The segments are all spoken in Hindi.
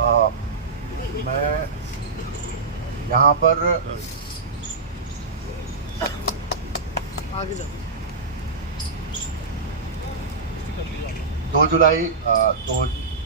मैं यहाँ पर आगे जाओ। 2 जुलाई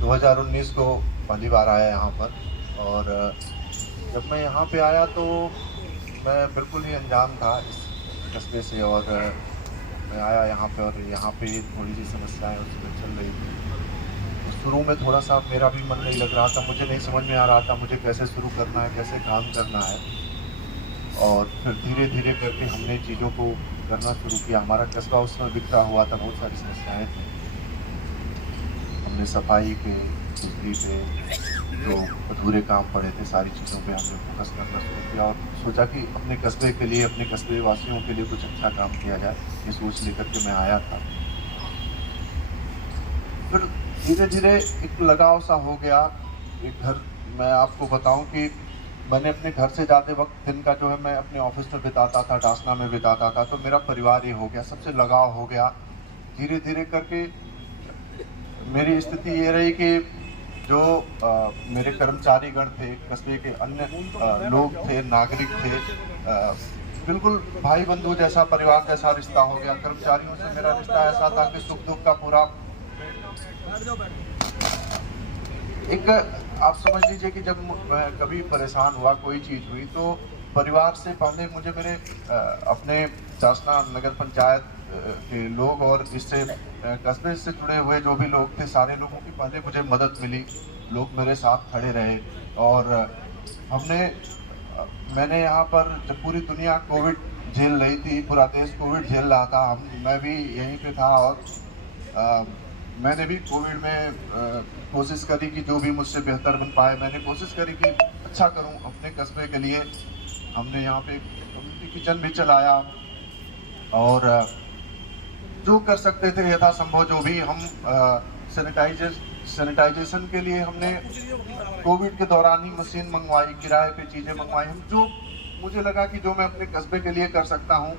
2019 को पहली बार आया यहाँ पर। और जब मैं यहाँ पे आया तो मैं बिल्कुल ही अनजान था इस कस्बे से। और मैं आया यहाँ पे और यहाँ पे थोड़ी सी समस्याएं उसमें चल रही थी। तो शुरू में थोड़ा सा मेरा भी मन नहीं लग रहा था, मुझे नहीं समझ में आ रहा था मुझे कैसे शुरू करना है, कैसे काम करना है। और फिर धीरे धीरे करके हमने चीज़ों को करना शुरू किया। हमारा कस्बा उस समय बिखरा हुआ था, बहुत सारी समस्याएं थी। हमने सफाई पे, बिजली पे, जो अधूरे काम पड़े थे, सारी चीज़ों पे हमने फोकस करना शुरू किया और सोचा कि अपने कस्बे के लिए, अपने कस्बे वासियों के लिए कुछ अच्छा काम किया जाए। ये सोच लेकर के मैं आया था। फिर धीरे धीरे एक लगाव सा हो गया। एक घर, मैं आपको बताऊं कि मैंने अपने घर से जाते वक्त दिन का जो है मैं अपने ऑफिस में बिताता था, डासना में बिताता था। तो मेरा परिवार ये हो गया, सबसे लगाव हो गया। धीरे धीरे करके मेरी स्थिति ये रही कि जो मेरे कर्मचारीगण थे, कस्बे के अन्य लोग थे, नागरिक थे, बिल्कुल भाई बंधु जैसा, परिवार जैसा रिश्ता हो गया। कर्मचारियों से मेरा रिश्ता ऐसा था कि सुख दुख का पूरा एक, आप समझ लीजिए कि जब मैं कभी परेशान हुआ, कोई चीज़ हुई, तो परिवार से पहले मुझे मेरे अपने शासना नगर पंचायत के लोग और इससे कस्बे से जुड़े हुए जो भी लोग थे, सारे लोगों की पहले मुझे मदद मिली। लोग मेरे साथ खड़े रहे। और हमने मैंने यहाँ पर, जब पूरी दुनिया कोविड झेल रही थी, पूरा देश कोविड झेल रहा था, मैं भी यहीं पे था। और मैंने भी कोविड में कोशिश करी कि जो भी मुझसे बेहतर बन पाए, मैंने कोशिश करी कि अच्छा करूं अपने कस्बे के लिए। हमने यहाँ पे कम्युनिटी किचन भी चलाया और जो कर सकते थे यथासंभव, जो भी हम सैनिटाइजेशन के लिए हमने कोविड के दौरान ही मशीन मंगवाई, किराए पे चीज़ें मंगवाई। हम जो मुझे लगा कि जो मैं अपने कस्बे के लिए कर सकता हूँ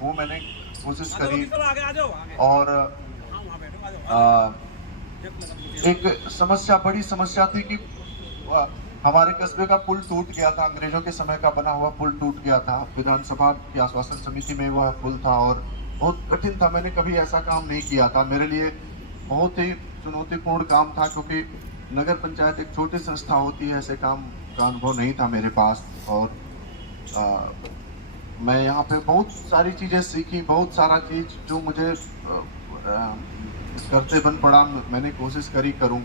वो मैंने कोशिश करी। और एक समस्या, बड़ी समस्या थी कि हमारे कस्बे का पुल टूट गया था। अंग्रेजों के समय का बना हुआ पुल टूट गया था। विधानसभा की आश्वासन समिति में वह पुल था और बहुत कठिन था। मैंने कभी ऐसा काम नहीं किया था, मेरे लिए बहुत ही चुनौतीपूर्ण काम था, क्योंकि नगर पंचायत एक छोटी संस्था होती है, ऐसे काम का अनुभव नहीं था मेरे पास। और मैं यहाँ पे बहुत सारी चीज़ें सीखी, बहुत सारा चीज़ जो मुझे करते बन पड़ा, मैंने कोशिश करी करूं।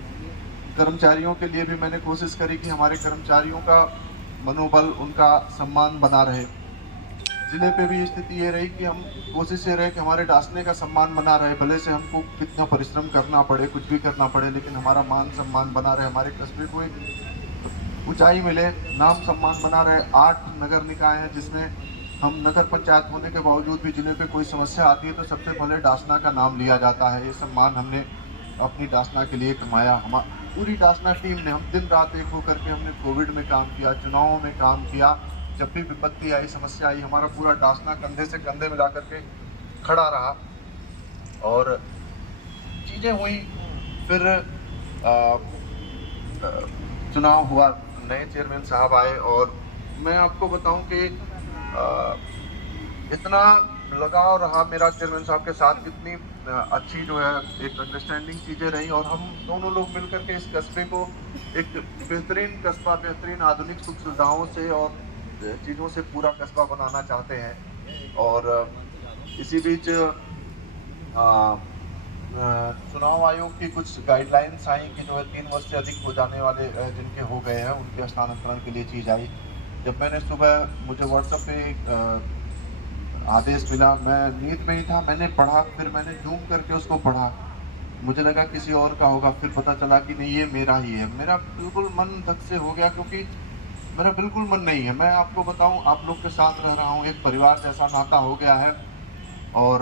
कर्मचारियों के लिए भी मैंने कोशिश करी कि हमारे कर्मचारियों का मनोबल, उनका सम्मान बना रहे। जिले पे भी स्थिति ये रही कि हम कोशिश ये रहे कि हमारे डासने का सम्मान बना रहे, भले से हमको कितना परिश्रम करना पड़े, कुछ भी करना पड़े, लेकिन हमारा मान सम्मान बना रहे, हमारे कस्बे को एक ऊंचाई मिले, नाम सम्मान बना रहे। 8 नगर निकाय हैं जिसमें हम नगर पंचायत होने के बावजूद भी जिले पे कोई समस्या आती है तो सबसे पहले डासना का नाम लिया जाता है। ये सम्मान हमने अपनी डासना के लिए कमाया। हम पूरी डासना टीम ने, हम दिन रात एक होकर के हमने कोविड में काम किया, चुनावों में काम किया। जब भी विपत्ति आई, समस्या आई, हमारा पूरा डासना कंधे से कंधे मिला करके खड़ा रहा और चीज़ें हुई। फिर चुनाव हुआ, नए चेयरमैन साहब आए और मैं आपको बताऊं कि इतना लगाव रहा मेरा चेयरमैन साहब के साथ, कितनी अच्छी जो है एक अंडरस्टैंडिंग चीज़ें रही। और हम दोनों लोग मिलकर के इस कस्बे को एक बेहतरीन कस्बा, बेहतरीन आधुनिक सुख सुविधाओं से और चीज़ों से पूरा कस्बा बनाना चाहते हैं। और इसी बीच चुनाव आयोग की कुछ गाइडलाइंस आई कि जो है 3 वर्ष से अधिक हो जाने वाले जिनके हो गए हैं उनके स्थानांतरण के लिए चीज़ आई। जब मैंने सुबह, मुझे व्हाट्सएप पे एक आदेश मिला, मैं नींद में ही था, मैंने पढ़ा, फिर मैंने जूम करके उसको पढ़ा। मुझे लगा किसी और का होगा, फिर पता चला कि नहीं, ये मेरा ही है। मेरा बिल्कुल मन धक से हो गया, क्योंकि मेरा बिल्कुल मन नहीं है। मैं आपको बताऊं, आप लोग के साथ रह रहा हूं, एक परिवार जैसा नाता हो गया है और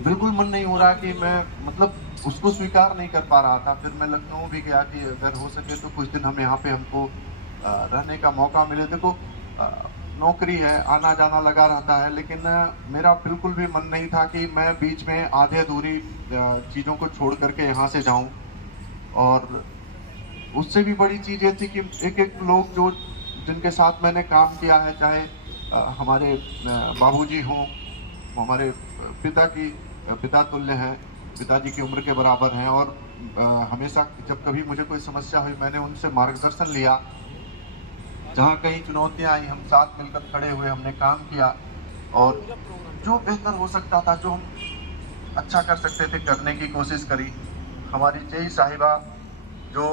बिल्कुल मन नहीं हो रहा कि मैं, मतलब उसको स्वीकार नहीं कर पा रहा था। फिर मैं लखनऊ भी गया कि अगर हो सके तो कुछ दिन हम यहाँ पे हमको रहने का मौका मिले। देखो, नौकरी है, आना जाना लगा रहता है, लेकिन मेरा बिल्कुल भी मन नहीं था कि मैं बीच में आधे अधूरी चीज़ों को छोड़ करके यहाँ से जाऊँ। और उससे भी बड़ी चीज़ ये थी कि एक एक लोग जो जिनके साथ मैंने काम किया है, चाहे हमारे बाबूजी हों, हमारे पिता तुल्य हैं, पिताजी की उम्र के बराबर हैं, और हमेशा जब कभी मुझे कोई समस्या हुई मैंने उनसे मार्गदर्शन लिया। जहाँ कई चुनौतियाँ आई हम साथ मिलकर खड़े हुए, हमने काम किया, और जो बेहतर हो सकता था, जो हम अच्छा कर सकते थे, करने की कोशिश करी। हमारी जय साहिबा जो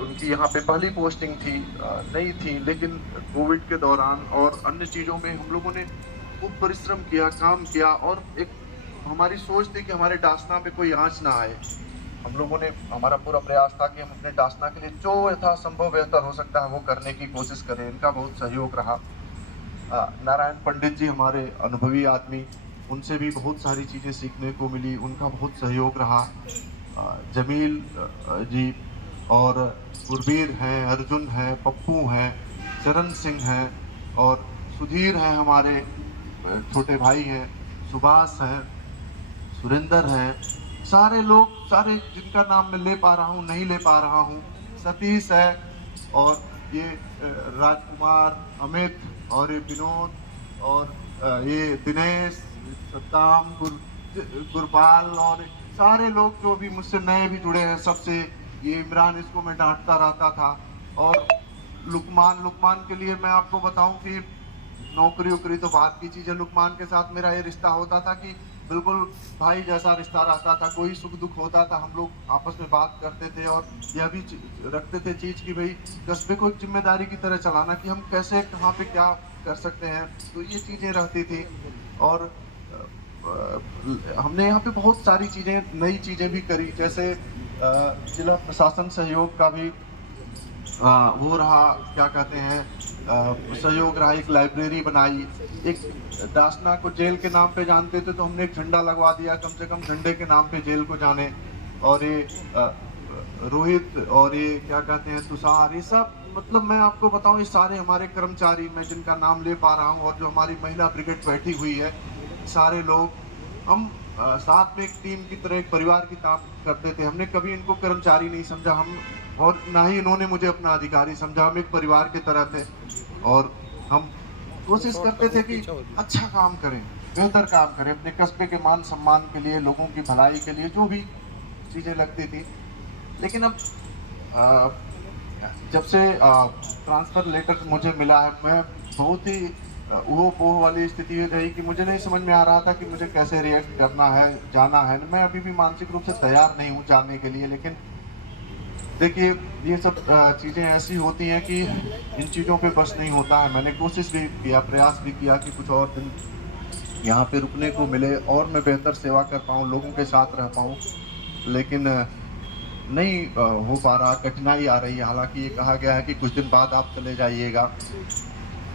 उनकी यहाँ पे पहली पोस्टिंग थी, नहीं थी, लेकिन कोविड के दौरान और अन्य चीज़ों में हम लोगों ने खूब परिश्रम किया, काम किया, और एक हमारी सोच थी कि हमारे डासना पे कोई आँच ना आए। हम लोगों ने, हमारा पूरा प्रयास था कि हम अपने डासना के लिए जो यथासंभव बेहतर हो सकता है वो करने की कोशिश करें। इनका बहुत सहयोग रहा। नारायण पंडित जी हमारे अनुभवी आदमी, उनसे भी बहुत सारी चीज़ें सीखने को मिली, उनका बहुत सहयोग रहा। जमील जी और गुरबीर हैं, अर्जुन हैं, पप्पू हैं, चरण सिंह हैं, और सुधीर हैं, हमारे छोटे भाई हैं, सुभाष हैं, सुरेंद्र हैं, सारे लोग, सारे जिनका नाम मैं ले पा रहा हूँ, नहीं ले पा रहा हूँ, सतीश है, और ये राजकुमार, अमित, और ये विनोद, और ये दिनेश, सत्ताम, गुरपाल, और सारे लोग जो भी मुझसे नए भी जुड़े हैं, सबसे, ये इमरान, इसको मैं डांटता रहता था, और लुकमान के लिए मैं आपको बताऊं कि नौकरी वोकरी तो बात की चीज़ है, लुकमान के साथ मेरा ये रिश्ता होता था कि बिल्कुल भाई जैसा रिश्ता रहता था। कोई सुख दुख होता था, हम लोग आपस में बात करते थे, और यह भी रखते थे चीज़ कि भाई कस्बे को एक जिम्मेदारी की तरह चलाना, कि हम कैसे कहाँ पे क्या कर सकते हैं, तो ये चीज़ें रहती थी। और हमने यहाँ पे बहुत सारी चीज़ें, नई चीज़ें भी करी, जैसे जिला प्रशासन सहयोग का भी वो रहा, क्या कहते हैं, सहयोग रहा। एक लाइब्रेरी बनाई, एक दासना को जेल के नाम पे जानते थे तो हमने एक झंडा लगवा दिया, कम से कम झंडे के नाम पे जेल को जाने। और ये रोहित, और ये क्या कहते हैं, तुषार, ये सब, मतलब मैं आपको बताऊं, ये सारे हमारे कर्मचारी, मैं जिनका नाम ले पा रहा हूं, और जो हमारी महिला ब्रिगेड बैठी हुई है, सारे लोग हम साथ में एक टीम की तरह, एक परिवार की काम करते थे। हमने कभी इनको कर्मचारी नहीं समझा, हम, और ना ही इन्होंने मुझे अपना अधिकारी समझा। हम एक परिवार की तरह थे, और हम कोशिश करते थे कि अच्छा काम करें, बेहतर काम करें, अपने कस्बे के मान सम्मान के लिए, लोगों की भलाई के लिए, जो भी चीज़ें लगती थी। लेकिन अब जब से ट्रांसफ़र लेटर मुझे मिला है, मैं बहुत ही ऊहो पोह वाली स्थिति रही कि मुझे नहीं समझ में आ रहा था कि मुझे कैसे रिएक्ट करना है, जाना है। मैं अभी भी मानसिक रूप से तैयार नहीं हूँ जाने के लिए, लेकिन देखिए ये सब चीज़ें ऐसी होती हैं कि इन चीज़ों पे बस नहीं होता है। मैंने कोशिश भी किया, प्रयास भी किया कि कुछ और दिन यहाँ पे रुकने को मिले, और मैं बेहतर सेवा कर पाऊँ, लोगों के साथ रह पाऊँ, लेकिन नहीं हो पा रहा, कठिनाई आ रही है। हालांकि ये कहा गया है कि कुछ दिन बाद आप चले जाइएगा।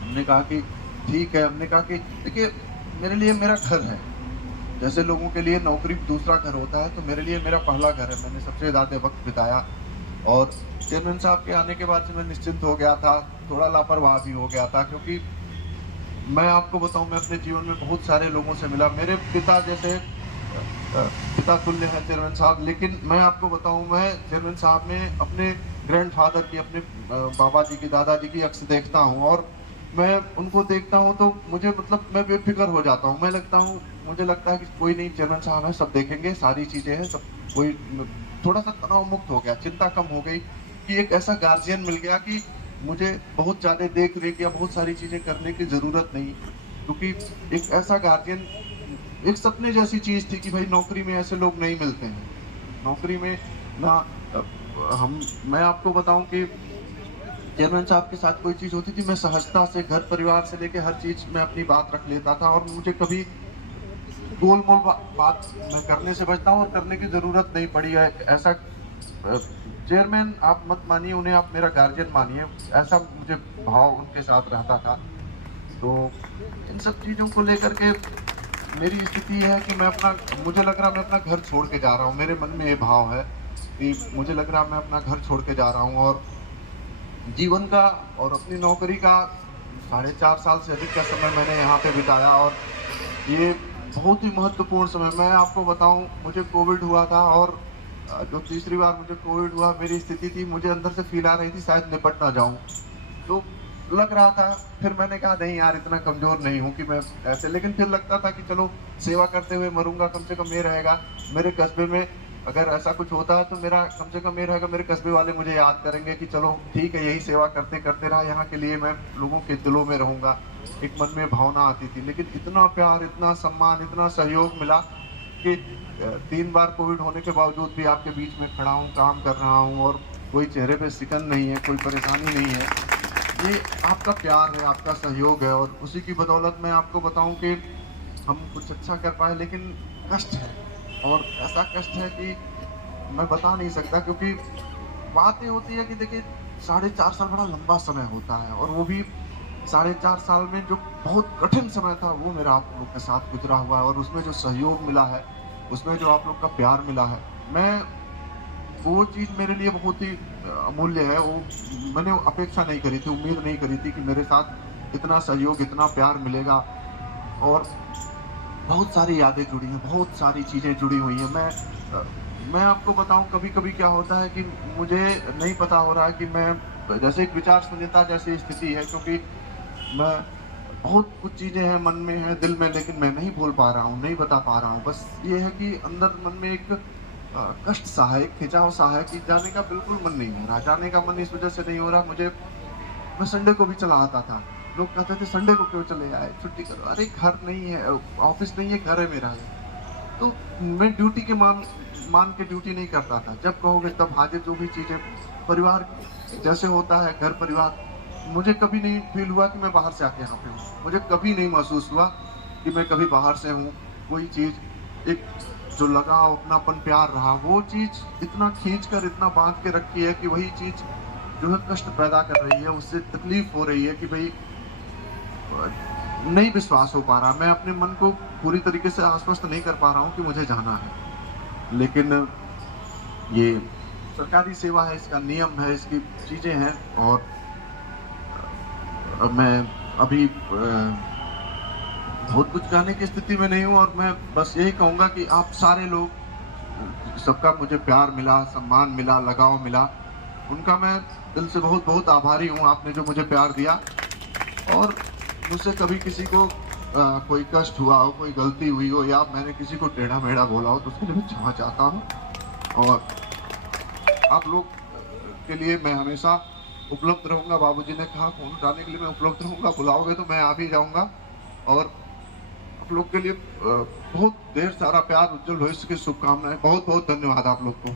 हमने कहा कि ठीक है, हमने कहा कि देखिए मेरे लिए मेरा घर है, जैसे लोगों के लिए नौकरी दूसरा घर होता है, तो मेरे लिए मेरा पहला घर है। मैंने सबसे ज़्यादा वक्त बिताया, और चेयरमैन साहब के आने के बाद से मैं निश्चिंत हो गया था, थोड़ा लापरवाह भी हो गया था, क्योंकि मैं आपको बताऊं, मैं अपने जीवन में बहुत सारे लोगों से मिला। मेरे पिता जैसे पिता तुल्य है चेयरमैन साहब, लेकिन मैं आपको बताऊं, मैं चेयरमैन साहब में अपने ग्रैंडफादर की, अपने बाबा जी की, दादाजी की अक्स देखता हूं, और मैं उनको देखता हूं तो मुझे, मतलब मैं बेफिक्र हो जाता हूं। मुझे लगता है कि कोई नहीं, चेयरमैन साहब है, सब देखेंगे, सारी चीज़ें हैं, सब, कोई, थोड़ा सा तनाव मुक्त हो गया, चिंता कम हो गई, कि एक ऐसा गार्जियन मिल गया कि मुझे बहुत ज़्यादा देख रेख या बहुत सारी चीज़ें करने की ज़रूरत नहीं, क्योंकि एक ऐसा गार्जियन, एक सपने जैसी चीज़ थी कि भाई नौकरी में ऐसे लोग नहीं मिलते हैं। नौकरी में ना मैं आपको बताऊं कि चेयरमैन साहब के साथ कोई चीज़ होती थी, मैं सहजता से घर परिवार से लेके हर चीज़ में अपनी बात रख लेता था, और मुझे कभी गोलमोल बात मैं करने से बचता हूँ, और करने की ज़रूरत नहीं पड़ी है। ऐसा चेयरमैन आप मत मानिए उन्हें, आप मेरा गार्जियन मानिए, ऐसा मुझे भाव उनके साथ रहता था। तो इन सब चीज़ों को लेकर के मेरी स्थिति है कि मुझे लग रहा मैं अपना घर छोड़ के जा रहा हूँ। मेरे मन में ये भाव है कि मुझे लग रहा मैं अपना घर छोड़ के जा रहा हूँ, और जीवन का और अपनी नौकरी का 4.5 साल से अधिक का समय मैंने यहाँ पे बिताया, और ये बहुत ही महत्वपूर्ण समय। मैं आपको बताऊं, मुझे कोविड हुआ था, और जो तीसरी बार मुझे कोविड हुआ, मेरी स्थिति थी, मुझे अंदर से फील आ रही थी शायद निपट ना जाऊं। तो लग रहा था, फिर मैंने कहा नहीं यार इतना कमजोर नहीं हूं कि मैं ऐसे, लेकिन फिर लगता था कि चलो सेवा करते हुए मरूंगा, कम से कम ये रहेगा मेरे कस्बे में अगर ऐसा कुछ होता है तो मेरा कम से कम ये रहेगा, मेरे कस्बे वाले मुझे याद करेंगे कि चलो ठीक है, यही सेवा करते करते रहा, यहाँ के लिए मैं लोगों के दिलों में रहूंगा। एक मन में भावना आती थी, लेकिन इतना प्यार, इतना सम्मान, इतना सहयोग मिला कि 3 बार कोविड होने के बावजूद भी आपके बीच में खड़ा हूँ, काम कर रहा हूँ और कोई चेहरे पे सिकन नहीं है, कोई परेशानी नहीं है। ये आपका प्यार है, आपका सहयोग है और उसी की बदौलत मैं आपको बताऊं कि हम कुछ अच्छा कर पाए, लेकिन कष्ट है और ऐसा कष्ट है कि मैं बता नहीं सकता, क्योंकि बात ये होती है कि देखिए 4.5 साल बड़ा लंबा समय होता है और वो भी 4.5 साल में जो बहुत कठिन समय था वो मेरा आप लोग के साथ गुजरा हुआ है और उसमें जो सहयोग मिला है, उसमें जो आप लोग का प्यार मिला है, मैं वो चीज़ मेरे लिए बहुत ही अमूल्य है। वो मैंने अपेक्षा नहीं करी थी, उम्मीद नहीं करी थी कि मेरे साथ इतना सहयोग, इतना प्यार मिलेगा और बहुत सारी यादें जुड़ी हैं, बहुत सारी चीज़ें जुड़ी हुई हैं। मैं आपको बताऊं, कभी कभी क्या होता है कि मुझे नहीं पता हो रहा है कि मैं, जैसे एक विचार शून्यता जैसी स्थिति है, क्योंकि मैं बहुत कुछ चीज़ें हैं मन में है, दिल में, लेकिन मैं नहीं बोल पा रहा हूँ, नहीं बता पा रहा हूँ। बस ये है कि अंदर मन में एक कष्ट सा है, एक खिंचाव सा है कि जाने का बिल्कुल मन नहीं हो रहा। जाने का मन इस वजह से नहीं हो रहा, मैं संडे को भी चला आता था, लोग कहते थे संडे को क्यों चले आए, छुट्टी करो। अरे घर नहीं है, ऑफिस नहीं है, घर है मेरा। तो मैं ड्यूटी के मान के ड्यूटी नहीं करता था, जब कहोगे तब हाजिर। जो भी चीज़ें परिवार जैसे होता है, घर परिवार, मुझे कभी नहीं फील हुआ कि मैं बाहर से आके यहाँ पे हूँ। मुझे कभी नहीं महसूस हुआ कि मैं कभी बाहर से हूँ। कोई चीज़, एक जो लगाव, अपनापन, प्यार रहा, वो चीज़ इतना खींच कर, इतना बांध के रखी है कि वही चीज़ जो है कष्ट पैदा कर रही है, उससे तकलीफ हो रही है कि भाई नहीं विश्वास हो पा रहा, मैं अपने मन को पूरी तरीके से आश्वस्त नहीं कर पा रहा हूँ कि मुझे जाना है। लेकिन ये सरकारी सेवा है, इसका नियम है, इसकी चीज़ें हैं और मैं अभी बहुत कुछ कहने की स्थिति में नहीं हूँ और मैं बस यही कहूँगा कि आप सारे लोग, सबका मुझे प्यार मिला, सम्मान मिला, लगाव मिला, उनका मैं दिल से बहुत बहुत आभारी हूँ। आपने जो मुझे प्यार दिया और मुझसे कभी किसी को कोई कष्ट हुआ हो, कोई गलती हुई हो या मैंने किसी को टेढ़ा मेढ़ा बोला हो तो उसके लिए मैं क्षमा चाहता हूँ और आप लोग के लिए मैं हमेशा उपलब्ध रहूँगा। बाबूजी ने कहा फोन उठाने के लिए मैं उपलब्ध रहूँगा, बुलाओगे तो मैं आ भी जाऊँगा और आप लोग के लिए बहुत ढेर सारा प्यार, उज्जवल भविष्य की शुभकामनाएं। बहुत बहुत धन्यवाद आप लोग को।